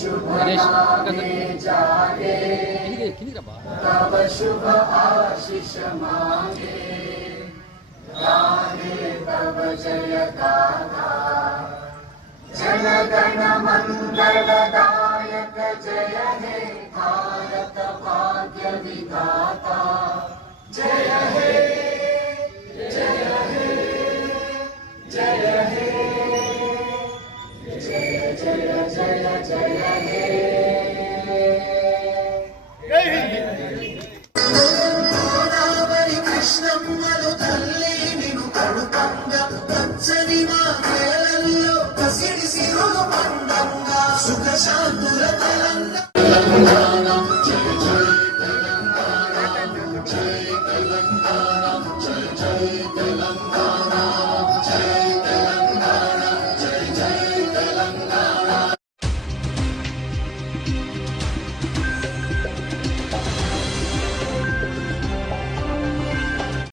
शुभ मांगे जागे, तब शुभ आशीष मांगे, गाहे तब जय गाथा। जन गण मंगलदायक जय हे भारत भाग्य विधाता। जय हे जय हे जय हे जय जय जय जय हे।